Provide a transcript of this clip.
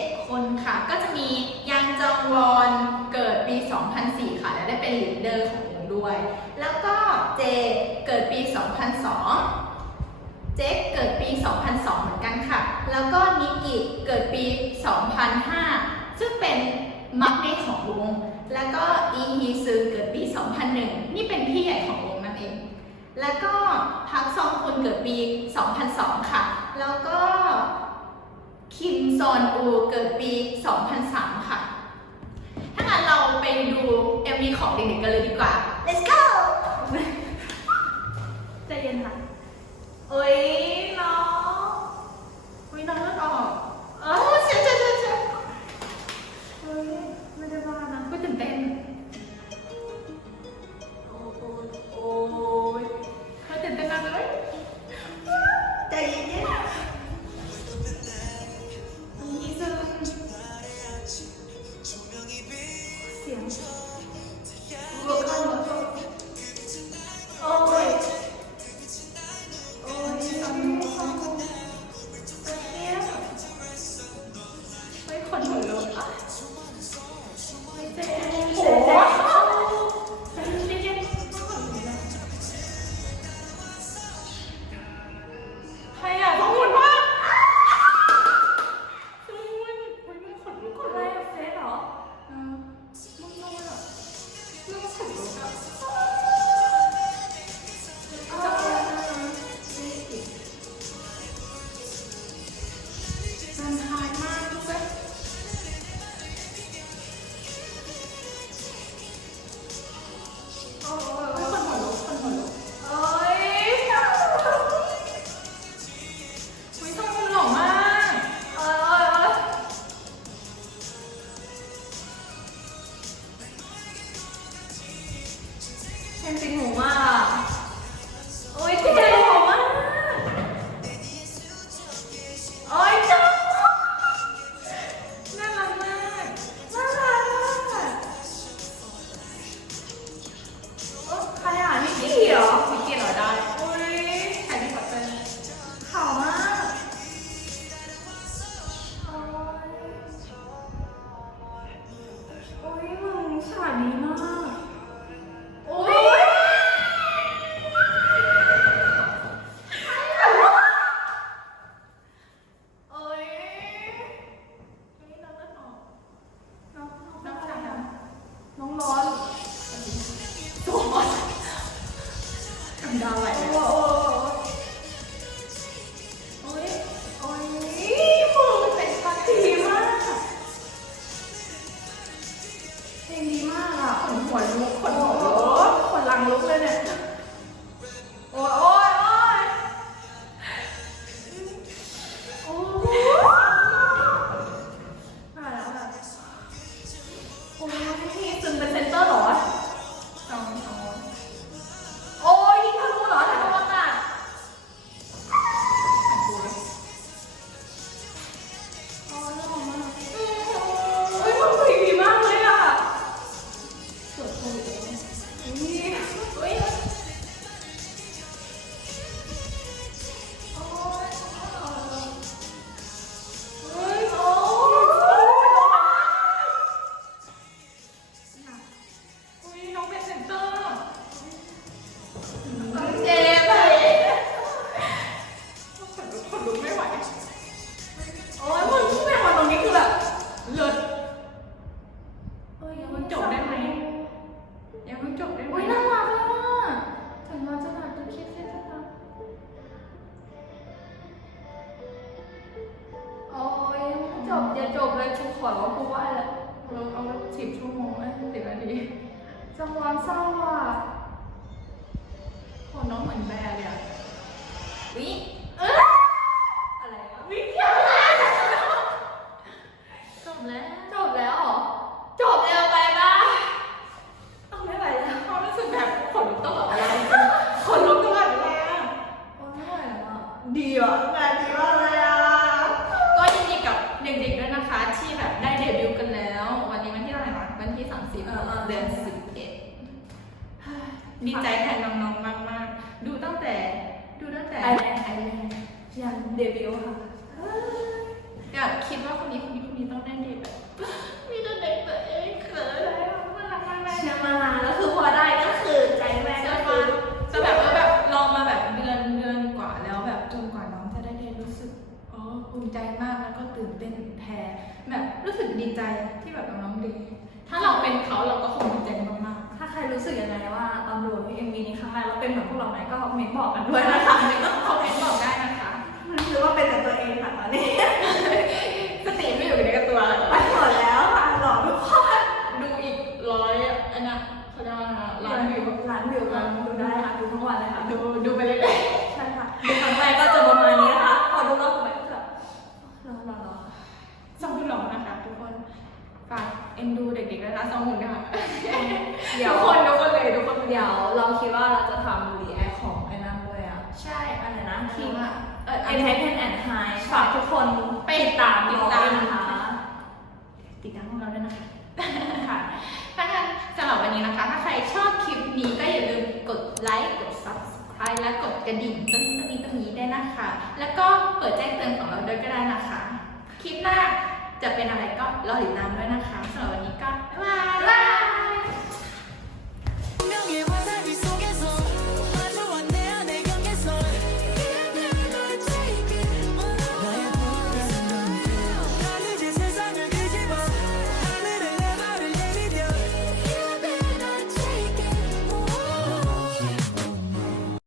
7 คนค่ะ ก็จะมียังจองวอนเกิดปี 2004 ค่ะ และได้เป็นลีดเดอร์ของวงด้วย แล้วก็เจเกิดปี 2002 เจเกิดปี 2002 เหมือนกันค่ะ แล้วก็นิกิเกิดปี 2005 ซึ่งเป็นมักเนของวง แล้วก็อีฮีซือเกิดปี 2001 นี่เป็นพี่ใหญ่ของวงนั่นเอง แล้วก็พักซองคุณเกิดปี 2002 ค่ะ แล้วก็ คิมซอนอูเกิดปี 2003 ค่ะ ถ้างั้นเราไปดู MV ของเด็กๆกันเลยดีกว่า let's go สียงบวกกันหมดโอ้ยโอ้ยทำไมทำไมตะเกียบไม่คนหัวเราะอะไม่เจ๊ จังหวะเศร้าอะโหน้องเหมือนแบร์เลยอะวิเออ ดีใจแทนน้องๆมากมากดูตั้งแต่ดูตั้งแต่ไอแลนด์ไอแลนด์ยังเดบิวต์ค่ะอยากคิดว่าคนนี้คนนี้คนนี้ต้องได้เดบิวต์มีแต่เด็กตัวเองเขินเลยว่ารักมากเลยเชียร์มาแล้วคือพอได้ก็คือใจแม่ก็คืจะแบบว่าแบบลองมาแบบเดือนเดือนกว่าแล้วแบบจนกว่าน้องจะได้เรียนรู้สึกอ๋อภูมิใจมากแล้วก็ตื่นเต้นแทนแบบรู้สึกดีใจที่แบบน้องดี ถ้าเราเป็นเขาเราก็ เป็นเหมือนพวกเราไหมก็เมนบอกกันๆด้วยนะคะไม่ต้องคอมเมนต์บอกได้นะคะหรือว่าเป็นแต่ตัวเองค่ะตอนนี้สติไม่อยู่ในกับตัวไปหมดแล้วค่ะหลอกทุกคนดูอีกร้อยอันนะเขาเรียกว่าอะไรนะล้านวิวร้านวิวกันดูได้ค่ะดูทั้งวันเลยค่ะดูดูไปเรื่อยใช่ค่ะดูครั้งแรกก็จะประมาณนี้นะคะพอดูรอบต่อไปก็จะรอรอรอๆส่งคุณหลงนะคะทุกคนฝากเอ็นดูเด็กๆนะคะสองหมื่นค่ะเดี๋ยวทุกคนทุกคนเลยทุกคนเดี๋ยวเราคิดว่าเราจะ ช่อะไรนะทีทีมมอะเออเอ็นไฮเพนแอนด์ไฮฝากทุกคนไปติดตามติดน้องตามด้วยนะคะติดตามพวกเราด้วยนะคะค่ะถ้างั้นสำหรับวันนี้นะคะ ถ้าใครชอบคลิปนี้ก็อย่าลืมกดไลค์กด subscribe และกดกระดิ่งตรงนี้ตรงนี้ตรงนี้ได้นะคะ แล้วก็เปิดแจ้งเตือนของเราด้วยก็ได้นะคะ คลิปหน้าจะเป็นอะไรก็รอติดตามด้วยนะคะสำหรับวันนี้ก็บ๊ายบาย